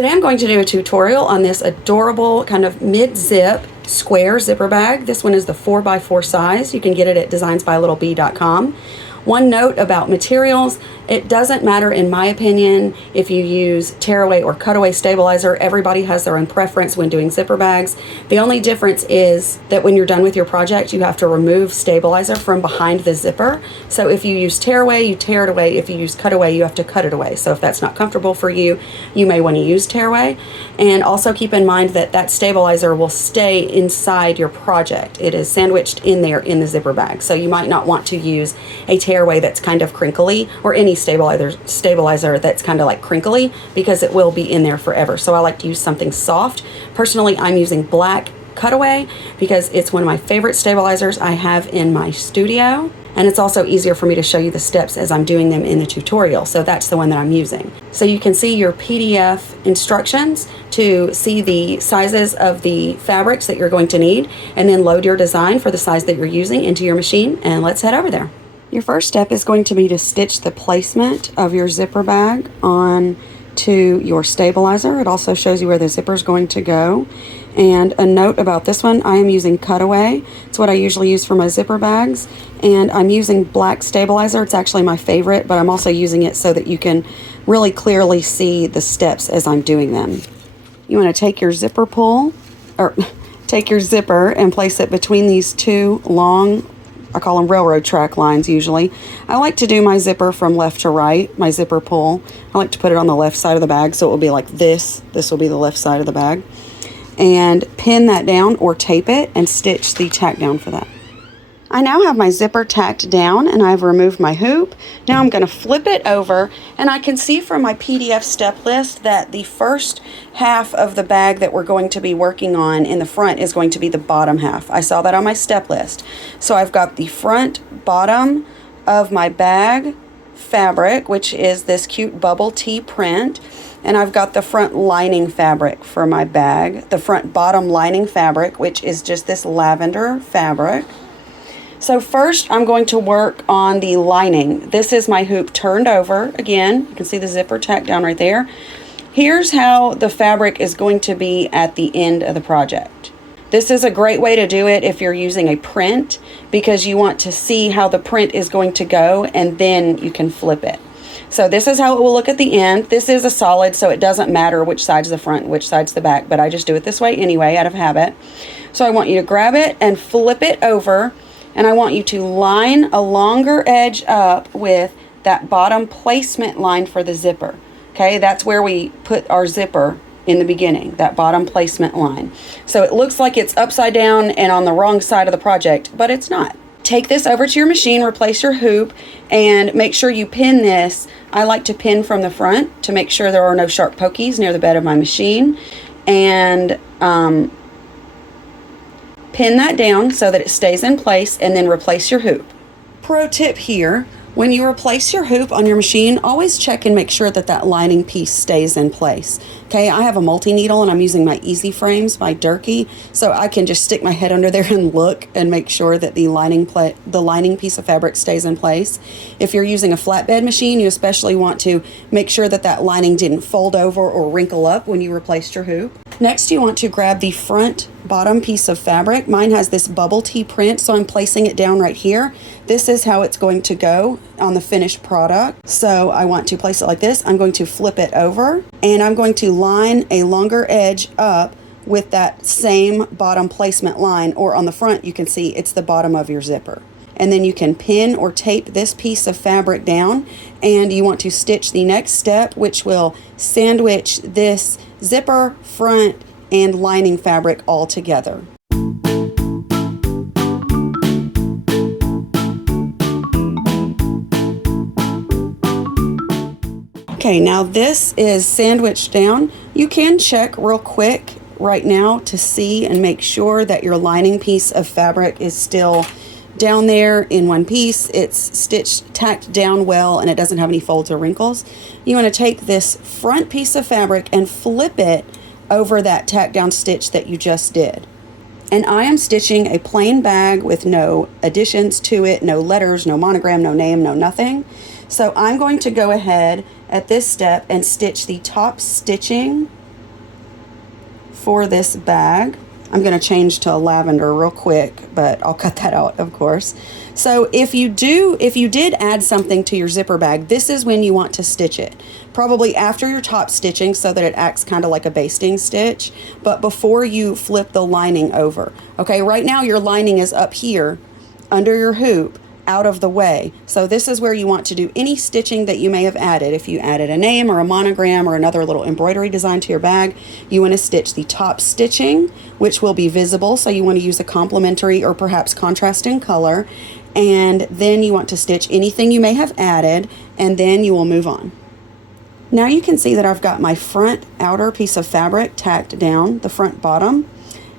Today I'm going to do a tutorial on this adorable kind of mid-zip square zipper bag. This one is the 4x4 size. You can get it at designsbylittlebee.com. One note about materials, it doesn't matter in my opinion if you use tearaway or cutaway stabilizer. Everybody has their own preference when doing zipper bags. The only difference is that when you're done with your project, you have to remove stabilizer from behind the zipper. So if you use tearaway, you tear it away. If you use cutaway, you have to cut it away. So if that's not comfortable for you, you may want to use tearaway. And also keep in mind that that stabilizer will stay inside your project. It is sandwiched in there in the zipper bag. So you might not want to use a tearaway that's kind of crinkly, or any stabilizer that's kind of like crinkly, because it will be in there forever. So I like to use something soft. Personally, I'm using black cutaway because it's one of my favorite stabilizers I have in my studio, and it's also easier for me to show you the steps as I'm doing them in the tutorial. So that's the one that I'm using. So you can see your PDF instructions to see the sizes of the fabrics that you're going to need, and then load your design for the size that you're using into your machine, and let's head over there. Your first step is going to be to stitch the placement of your zipper bag on to your stabilizer. It also shows you where the zipper is going to go. And a note about this one, I am using cutaway. It's what I usually use for my zipper bags. And I'm using black stabilizer. It's actually my favorite, but I'm also using it so that you can really clearly see the steps as I'm doing them. You want to take your zipper pull, or take your zipper and place it between these two long, I call them railroad track lines usually. I like to do my zipper from left to right, my zipper pull. I like to put it on the left side of the bag, so it will be like this. This will be the left side of the bag. And pin that down or tape it and stitch the tack down for that. I now have my zipper tacked down and I've removed my hoop. Now I'm going to flip it over, and I can see from my PDF step list that the first half of the bag that we're going to be working on in the front is going to be the bottom half. I saw that on my step list. So I've got the front bottom of my bag fabric, which is this cute bubble tee print, and I've got the front lining fabric for my bag, the front bottom lining fabric, which is just this lavender fabric. So first I'm going to work on the lining. This is my hoop turned over. Again, you can see the zipper tacked down right there. Here's how the fabric is going to be at the end of the project. This is a great way to do it if you're using a print, because you want to see how the print is going to go and then you can flip it. So this is how it will look at the end. This is a solid, so it doesn't matter which side's the front, which side's the back, but I just do it this way anyway out of habit. So I want you to grab it and flip it over. And I want you to line a longer edge up with that bottom placement line for the zipper. Okay, that's where we put our zipper in the beginning, that bottom placement line. So it looks like it's upside down and on the wrong side of the project, but it's not. Take this over to your machine, replace your hoop, and make sure you pin this. I like to pin from the front to make sure there are no sharp pokies near the bed of my machine. And pin that down so that it stays in place, and then replace your hoop. Pro tip here, when you replace your hoop on your machine, always check and make sure that that lining piece stays in place. Okay, I have a multi-needle and I'm using my Easy Frames by Durkee, so I can just stick my head under there and look and make sure that the lining piece of fabric stays in place. If you're using a flatbed machine, you especially want to make sure that that lining didn't fold over or wrinkle up when you replaced your hoop. Next, you want to grab the front bottom piece of fabric. Mine has this bubble tee print, so I'm placing it down right here. This is how it's going to go on the finished product. So I want to place it like this. I'm going to flip it over, and I'm going to line a longer edge up with that same bottom placement line, or on the front you can see it's the bottom of your zipper. And then you can pin or tape this piece of fabric down, and you want to stitch the next step, which will sandwich this zipper, front, and lining fabric all together. Okay, now this is sandwiched down. You can check real quick right now to see and make sure that your lining piece of fabric is still down there in one piece. It's stitched, tacked down well, and it doesn't have any folds or wrinkles. You want to take this front piece of fabric and flip it over that tack down stitch that you just did. And I am stitching a plain bag with no additions to it, no letters, no monogram, no name, no nothing. So I'm going to go ahead at this step and stitch the top stitching for this bag. I'm going to change to lavender real quick, but I'll cut that out, of course. So if you did add something to your zipper bag, this is when you want to stitch it. Probably after your top stitching so that it acts kind of like a basting stitch, but before you flip the lining over. Okay, right now your lining is up here under your hoop, out of the way. So this is where you want to do any stitching that you may have added. If you added a name or a monogram or another little embroidery design to your bag, you want to stitch the top stitching, which will be visible. So you want to use a complementary or perhaps contrasting color. And then you want to stitch anything you may have added, and then you will move on. Now you can see that I've got my front outer piece of fabric tacked down, the front bottom.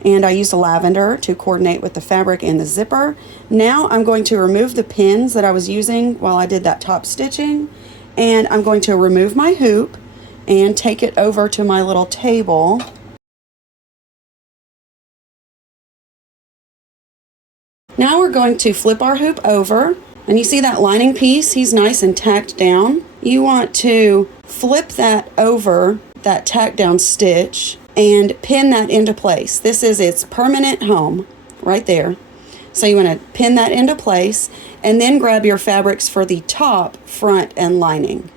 And I used a lavender to coordinate with the fabric and the zipper. Now I'm going to remove the pins that I was using while I did that top stitching, and I'm going to remove my hoop and take it over to my little table. Now we're going to flip our hoop over, and you see that lining piece, he's nice and tacked down. You want to flip that over, that tack down stitch, and pin that into place. This is its permanent home right there. So you want to pin that into place and then grab your fabrics for the top, front, and lining.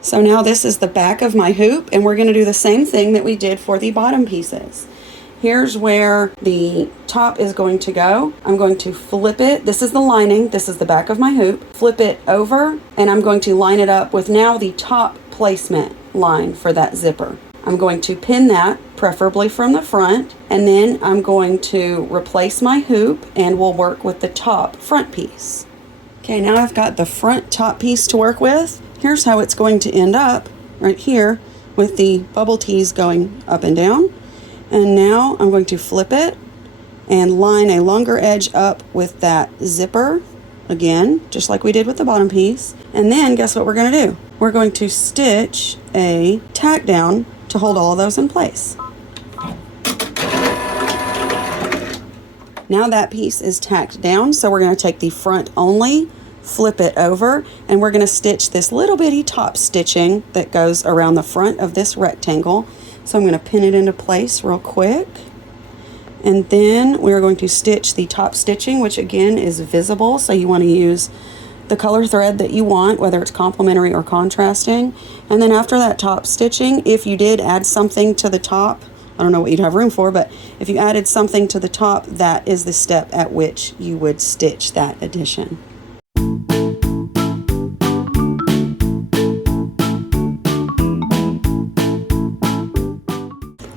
So now this is the back of my hoop, and we're going to do the same thing that we did for the bottom pieces. Here's where the top is going to go. I'm going to flip it. This is the lining. This is the back of my hoop. Flip it over, and I'm going to line it up with now the top placement line for that zipper. I'm going to pin that, preferably from the front, and then I'm going to replace my hoop and we'll work with the top front piece. Okay, now I've got the front top piece to work with. Here's how it's going to end up, right here, with the bubble tees going up and down. And now I'm going to flip it and line a longer edge up with that zipper, again, just like we did with the bottom piece. And then guess what we're going to do? We're going to stitch a tack down to hold all of those in place. Now that piece is tacked down, so we're going to take the front only, flip it over, and we're going to stitch this little bitty top stitching that goes around the front of this rectangle. So I'm going to pin it into place real quick, and then we're going to stitch the top stitching, which again is visible, so you want to use the color thread that you want, whether it's complementary or contrasting. And then after that top stitching, if you did add something to the top, I don't know what you'd have room for, but if you added something to the top, that is the step at which you would stitch that addition.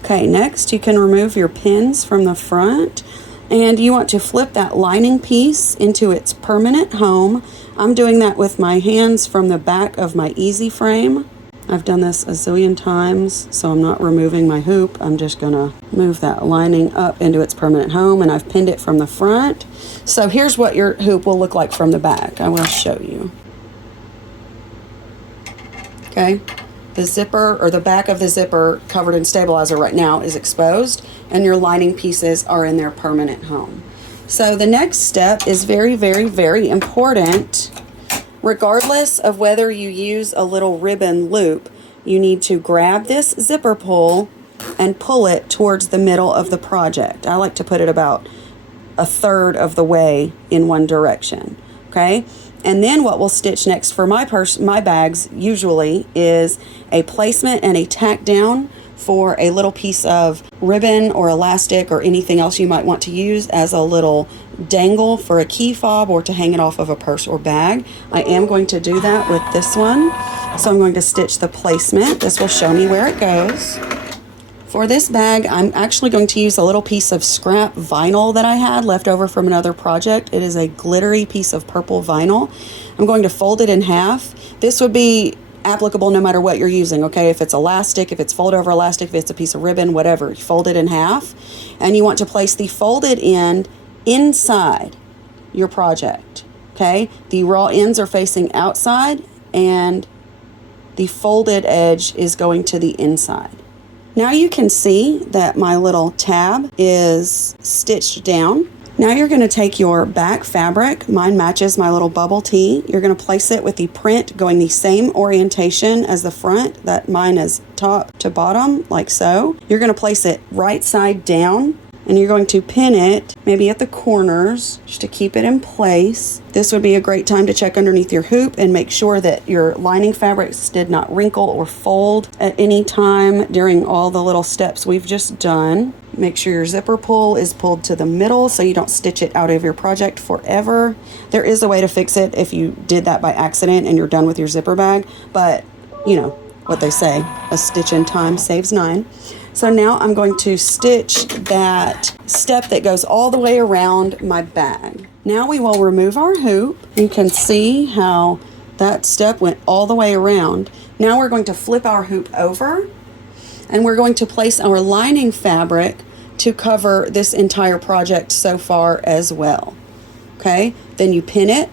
Okay, next you can remove your pins from the front, and you want to flip that lining piece into its permanent home. I'm doing that with my hands from the back of my easy frame. I've done this a zillion times, so I'm not removing my hoop. I'm just gonna move that lining up into its permanent home, and I've pinned it from the front. So here's what your hoop will look like from the back. I will show you. Okay, the zipper, or the back of the zipper covered in stabilizer right now, is exposed, and your lining pieces are in their permanent home. So the next step is very, very, very important. Regardless of whether you use a little ribbon loop, you need to grab this zipper pull and pull it towards the middle of the project. I like to put it about a third of the way in one direction, okay? And then what we'll stitch next for my bags usually is a placement and a tack down for a little piece of ribbon or elastic or anything else you might want to use as a little dangle for a key fob or to hang it off of a purse or bag. I am going to do that with this one. So I'm going to stitch the placement. This will show me where it goes. For this bag, I'm actually going to use a little piece of scrap vinyl that I had left over from another project. It is a glittery piece of purple vinyl. I'm going to fold it in half. This would be applicable no matter what you're using, okay? If it's elastic, if it's fold over elastic, if it's a piece of ribbon, whatever, you fold it in half. And you want to place the folded end inside your project, okay? The raw ends are facing outside and the folded edge is going to the inside. Now you can see that my little tab is stitched down. Now you're going to take your back fabric, mine matches my little bubble tee, you're going to place it with the print going the same orientation as the front, that mine is top to bottom, like so. You're going to place it right side down, and you're going to pin it maybe at the corners just to keep it in place. This would be a great time to check underneath your hoop and make sure that your lining fabrics did not wrinkle or fold at any time during all the little steps we've just done. Make sure your zipper pull is pulled to the middle so you don't stitch it out of your project forever. There is a way to fix it if you did that by accident and you're done with your zipper bag, but you know what they say, a stitch in time saves 9. So now I'm going to stitch that step that goes all the way around my bag. Now we will remove our hoop. You can see how that step went all the way around. Now we're going to flip our hoop over, and we're going to place our lining fabric to cover this entire project so far as well. Okay, then you pin it,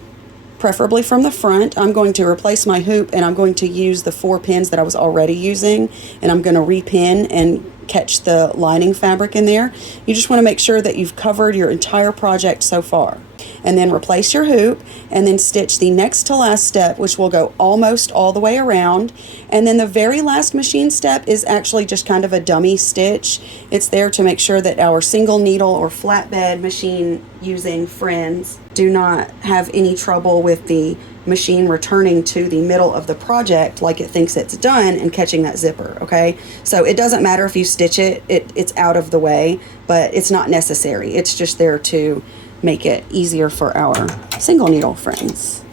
preferably from the front. I'm going to replace my hoop, and I'm going to use the 4 pins that I was already using, and I'm going to repin and catch the lining fabric in there. You just want to make sure that you've covered your entire project so far. And then replace your hoop, and then stitch the next to last step, which will go almost all the way around. And then the very last machine step is actually just kind of a dummy stitch. It's there to make sure that our single needle or flatbed machine using friends do not have any trouble with the machine returning to the middle of the project like it thinks it's done and catching that zipper. Okay, so it doesn't matter if you stitch it, it's out of the way, but it's not necessary. It's just there to make it easier for our single needle friends.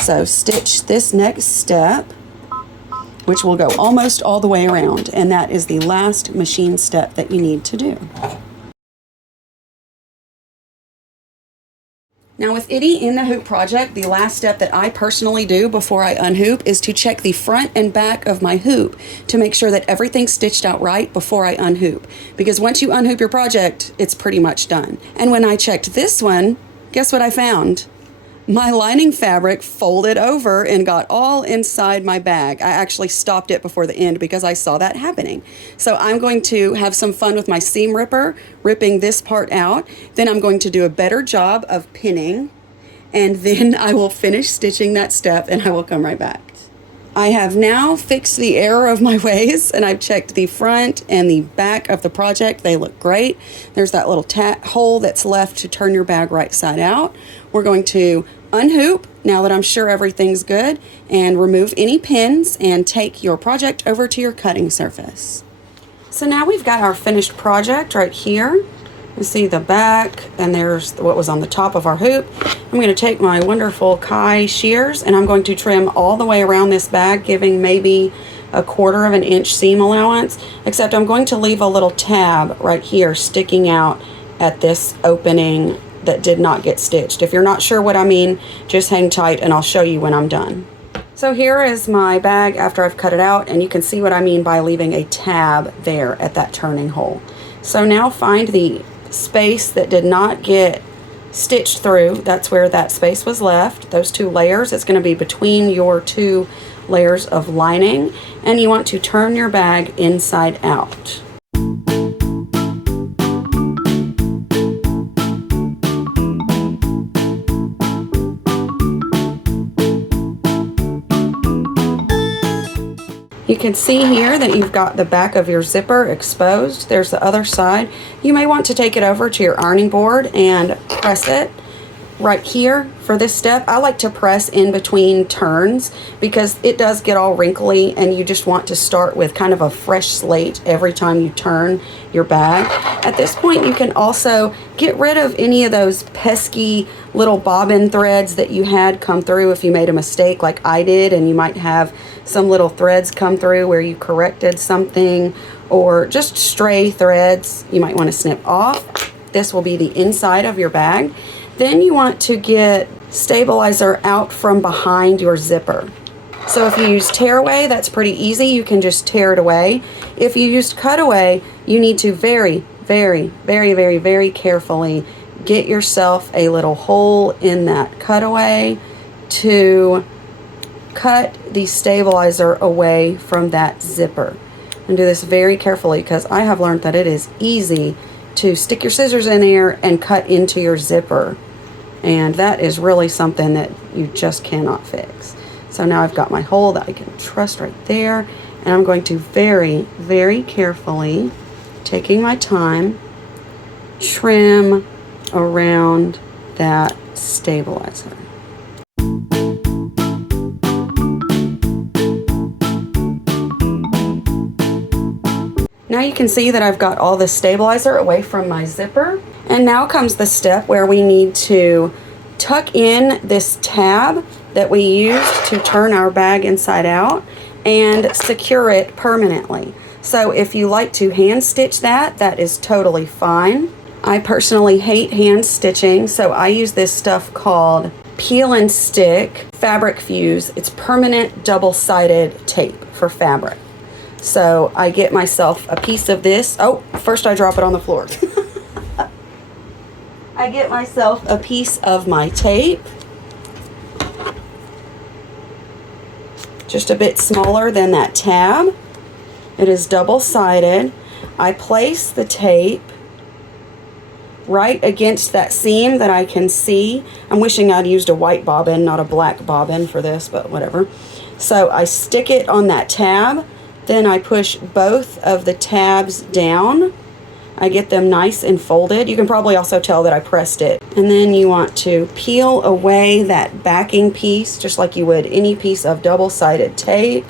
So stitch this next step, which will go almost all the way around, and that is the last machine step that you need to do. Now with any in the hoop project, the last step that I personally do before I unhoop is to check the front and back of my hoop to make sure that everything's stitched out right before I unhoop. Because once you unhoop your project, it's pretty much done. And when I checked this one, guess what I found? My lining fabric folded over and got all inside my bag. I actually stopped it before the end because I saw that happening. So I'm going to have some fun with my seam ripper, ripping this part out. Then I'm going to do a better job of pinning, and then I will finish stitching that step and I will come right back. I have now fixed the error of my ways, and I've checked the front and the back of the project. They look great. There's that little hole that's left to turn your bag right side out. We're going to unhoop now that I'm sure everything's good, and remove any pins and take your project over to your cutting surface. So now we've got our finished project right here. You see the back, and there's what was on the top of our hoop. I'm going to take my wonderful Kai shears, and I'm going to trim all the way around this bag, giving maybe 1/4 of an inch seam allowance, except I'm going to leave a little tab right here sticking out at this opening that did not get stitched. If you're not sure what I mean, just hang tight and I'll show you when I'm done. So here is my bag after I've cut it out, and you can see what I mean by leaving a tab there at that turning hole. So now find the space that did not get stitched through. That's where that space was left, those 2 layers. It's going to be between your 2 layers of lining, and you want to turn your bag inside out. You can see here that you've got the back of your zipper exposed. There's the other side. You may want to take it over to your ironing board and press it right here for this step. I like to press in between turns because it does get all wrinkly, and you just want to start with kind of a fresh slate every time you turn your bag. At this point, you can also get rid of any of those pesky little bobbin threads that you had come through if you made a mistake like I did, and you might have some little threads come through where you corrected something, or just stray threads you might want to snip off. This will be the inside of your bag. Then you want to get stabilizer out from behind your zipper. So if you use tearaway, that's pretty easy. You can just tear it away. If you used cutaway, you need to very, very, very, very, very carefully get yourself a little hole in that cutaway to cut the stabilizer away from that zipper. And do this very carefully because I have learned that it is easy to stick your scissors in there and cut into your zipper. And that is really something that you just cannot fix. So now I've got my hole that I can trust right there. And I'm going to very, very carefully, taking my time, trim around that stabilizer. Now you can see that I've got all the stabilizer away from my zipper. And now comes the step where we need to tuck in this tab that we used to turn our bag inside out and secure it permanently. So if you like to hand stitch that, that is totally fine. I personally hate hand stitching, so I use this stuff called Peel and Stick Fabric Fuse. It's permanent double-sided tape for fabric. So I get myself a piece of this. Oh, first I drop it on the floor. I get myself a piece of my tape. Just a bit smaller than that tab. It is double-sided. I place the tape right against that seam that I can see. I'm wishing I'd used a white bobbin, not a black bobbin for this, but whatever. So I stick it on that tab. Then I push both of the tabs down. I get them nice and folded. You can probably also tell that I pressed it. And then you want to peel away that backing piece, just like you would any piece of double-sided tape.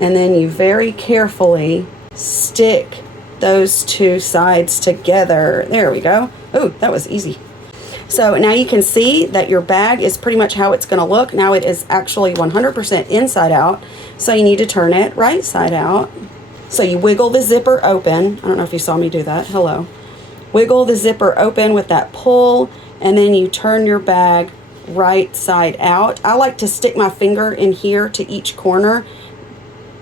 And then you very carefully stick those two sides together. There we go. Oh, that was easy. So now you can see that your bag is pretty much how it's going to look. Now it is actually 100% inside out. So you need to turn it right side out. So you wiggle the zipper open. I don't know if you saw me do that. Hello. Wiggle the zipper open with that pull, and then you turn your bag right side out. I like to stick my finger in here to each corner,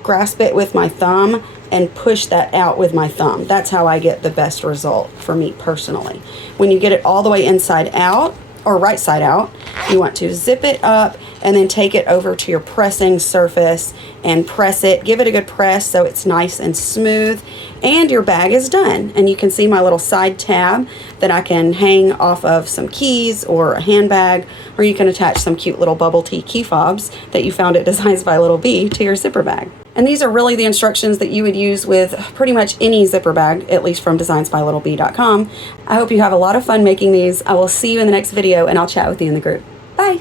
grasp it with my thumb, and push that out with my thumb. That's how I get the best result for me personally. When you get it all the way inside out, or right side out, you want to zip it up and then take it over to your pressing surface and press it. Give it a good press so it's nice and smooth, and your bag is done. And you can see my little side tab that I can hang off of some keys or a handbag, or you can attach some cute little bubble tea key fobs that you found at Designs by Little Bee to your zipper bag. And these are really the instructions that you would use with pretty much any zipper bag, at least from designsbylittlebee.com. I hope you have a lot of fun making these. I will see you in the next video, and I'll chat with you in the group. Bye!